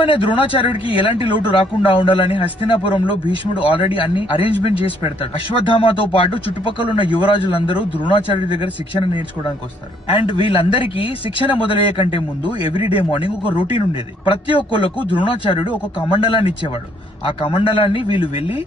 గురువైన ద్రోణాచార్యుడికి ఎలాంటి లోటు రాకుండా ఉండాలని హస్తినాపురంలో భీష్ముడు ఆల్రెడీ అన్ని అరేంజ్మెంట్ చేసి పెడతాడు. అశ్వత్థామతో పాటు చుట్టుపక్కల ఉన్న యువరాజులందరూ ద్రోణాచార్యుడి దగ్గర శిక్షణ నేర్చుకోవడానికి వస్తారు. అండ్ వీళ్ళందరికీ శిక్షణ మొదలయ్యే కంటే ముందు ఎవ్రీడే మార్నింగ్ ఒక రొటీన్ ఉండేది. ప్రతి ఒక్కళ్ళకు ద్రోణాచార్యుడు ఒక కమండలాన్ని ఇచ్చేవాడు. ఆ కమండలాన్ని వీళ్ళు వెళ్లి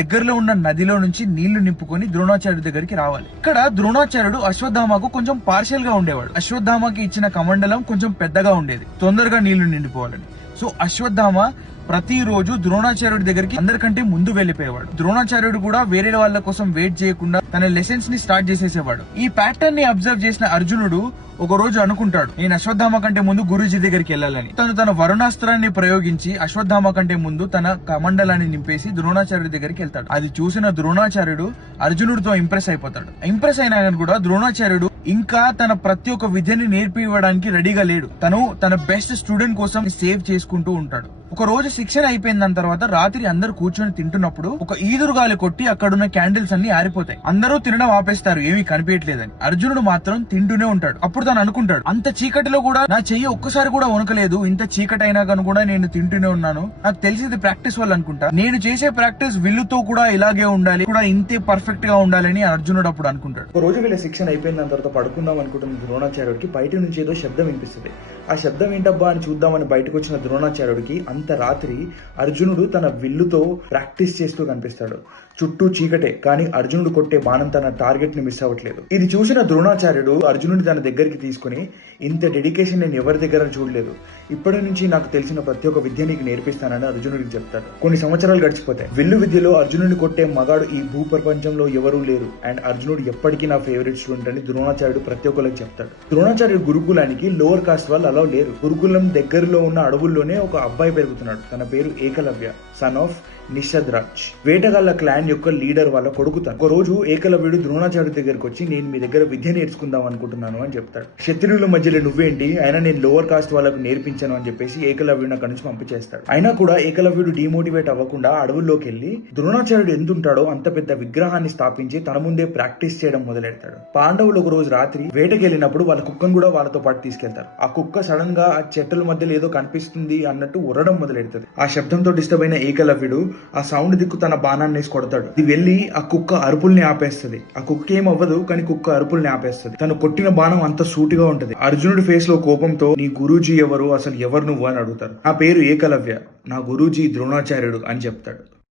దగ్గరలో ఉన్న నదిలో నుంచి నీళ్లు నింపుకొని ద్రోణాచార్యుడి దగ్గరికి రావాలి. ఇక్కడ ద్రోణాచార్యుడు అశ్వత్థామకు కొంచెం పార్షియల్ గా ఉండేవాడు. అశ్వత్థామకి ఇచ్చిన కమండలం కొంచెం పెద్దగా ఉండేది, తొందరగా నీళ్లు నిండిపోవాలని. సో అశ్వత్థామ ప్రతిరోజు ద్రోణాచార్యుడి దగ్గరికి అందరికంటే ముందు వెళ్లిపోయేవాడు. ద్రోణాచార్యుడు కూడా వేరే వాళ్ళ కోసం వెయిట్ చేయకుండా తన లెసన్స్ ని స్టార్ట్ చేసేసేవాడు. ఈ ప్యాటర్న్ ని అబ్జర్వ్ చేసిన అర్జునుడు ఒక రోజు అనుకుంటాడు, నేను అశ్వత్థామ కంటే ముందు గురూజీ దగ్గరికి వెళ్ళాలని. తన వరుణాస్త్రాన్ని ప్రయోగించి అశ్వత్థామ కంటే ముందు తన కమండలాన్ని నింపేసి ద్రోణాచార్యుడి దగ్గరికి వెళ్తాడు. అది చూసిన ద్రోణాచార్యుడు అర్జునుడితో ఇంప్రెస్ అయిపోతాడు. ఇంప్రెస్ అయినా కూడా ద్రోణాచార్యుడు ఇంకా తన ప్రతి ఒక్క విద్యని నేర్పి ఇవ్వడానికి రెడీగా లేడు. తను తన బెస్ట్ స్టూడెంట్ కోసం సేవ్ చేసుకుంటూ ఉంటాడు. ఒక రోజు శిక్షణ అయిపోయిన దాని తర్వాత రాత్రి అందరూ కూర్చొని తింటున్నప్పుడు ఒక ఈదురుగాలి కొట్టి అక్కడున్న క్యాండిల్స్ అన్ని ఆరిపోతాయి. అందరూ తినడం ఆపేస్తారు, ఏమీ కనిపించట్లేదని. అర్జునుడు మాత్రం తింటూనే ఉంటాడు. అప్పుడు తను అనుకుంటాడు, అంత చీకటిలో కూడా నా చెయ్యి ఒక్కసారి కూడా వణకలేదు, ఇంత చీకటి అయినా కానీ కూడా నేను తింటూనే ఉన్నాను. నాకు తెలిసింది ప్రాక్టీస్ వల్ల అనుకుంటా. నేను చేసే ప్రాక్టీస్ విల్లుతో కూడా ఇలాగే ఉండాలి, కూడా ఇంతే పర్ఫెక్ట్ గా ఉండాలని అర్జునుడు అప్పుడు అనుకుంటాడు. ఒక రోజు వీళ్ళ శిక్షణ అయిపోయిన తర్వాత పడుకుందాం అనుకుంటున్న ద్రోణాచార్యుడికి బయట నుంచి ఏదో శబ్దం వినిపిస్తుంది. ఆ శబ్దం ఏంటబ్బా అని చూద్దామని బయటకు వచ్చిన ద్రోణాచార్యుడికి అంత రాత్రి అర్జునుడు తన విల్లుతో ప్రాక్టీస్ చేస్తూ కనిపిస్తాడు. చుట్టూ చీకటే, కానీ అర్జునుడు కొట్టే బాణం తన టార్గెట్ ని మిస్ అవ్వట్లేదు. ఇది చూసిన ద్రోణాచార్యుడు అర్జునుడి తన దగ్గరికి తీసుకుని, ఇంత డెడికేషన్ నేను ఎవరి దగ్గర చూడలేదు, ఇప్పటి నుంచి నాకు తెలిసిన ప్రతి ఒక్క విద్య నీకు నేర్పిస్తానని అర్జునుడికి చెప్తాడు. కొన్ని సంవత్సరాలు గడిచిపోతాయి. విల్లు విద్యలో అర్జునుడిని కొట్టే మగాడు ఈ భూ ప్రపంచంలో ఎవరూ లేరు, అండ్ అర్జునుడు ఎప్పటికీ నా ఫేవరెట్ స్టూడెంట్ అని ద్రోణాచార్యుడు ప్రతి ఒక్కరికి చెప్తాడు. ద్రోణాచార్యుడు గురుకులానికి లోవర్ కాస్ట్ వాళ్ళు అలా లేరు. గురుకులం దగ్గరలో ఉన్న అడవుల్లోనే ఒక అబ్బాయి పెరుగుతున్నాడు. తన పేరు ఏకలవ్య, సన్ ఆఫ్ నిషద్ రాజ్, వేటగాళ్ల క్లాన్ యొక్క లీడర్ వాళ్ళ కొడుకు. ఒక రోజు ఏకలవ్యుడు ద్రోణాచార్యుడి దగ్గరకు వచ్చి, నేను మీ దగ్గర విద్య నేర్చుకుందాం అనుకుంటున్నాను అని చెప్తాడు. క్షత్రియుల మధ్యలో నువ్వేంటి, అయినా నేను లోవర్ కాస్ట్ వాళ్ళకు నేర్పించాను అని చెప్పేసి ఏకలవ్యుడు అక్కడి నుంచి పంపించేస్తాడు. అయినా కూడా ఏకలవ్యుడు డిమోటివేట్ అవ్వకుండా అడవుల్లోకి వెళ్లి ద్రోణాచార్యుడు ఎంతుంటాడో అంత పెద్ద విగ్రహాన్ని స్థాపించి తన ముందే ప్రాక్టీస్ చేయడం మొదలెడతాడు. పాండవులు ఒక రోజు రాత్రి వేటకి వెళ్ళినప్పుడు వాళ్ళ కుక్కను కూడా వాళ్ళతో పాటు తీసుకెళ్తారు. ఆ కుక్క సడన్ గా ఆ చెట్ల మధ్యలో ఏదో కనిపిస్తుంది అన్నట్టు ఉరడం మొదలెడుతుంది. ఆ శబ్దంతో డిస్టర్బ్ అయిన ఏకలవ్యుడు ఆ సౌండ్ దిక్కు తన బాణాన్ని వేసి కొడతాడు. ఇది వెళ్లి ఆ కుక్క అరుపుల్ని ఆపేస్తుంది. ఆ కుక్క ఏం అవ్వదు, కానీ కుక్క అరుపుల్ని ఆపేస్తుంది. తను కొట్టిన బాణం అంత సూటిగా ఉంటది. అర్జునుడి ఫేస్ లో కోపంతో, నీ గురూజీ ఎవరు, అసలు ఎవరు నువ్వు అని అడుగుతారు. నా పేరు ఏకలవ్య, నా గురూజీ ద్రోణాచార్యుడు అని చెప్తాడు.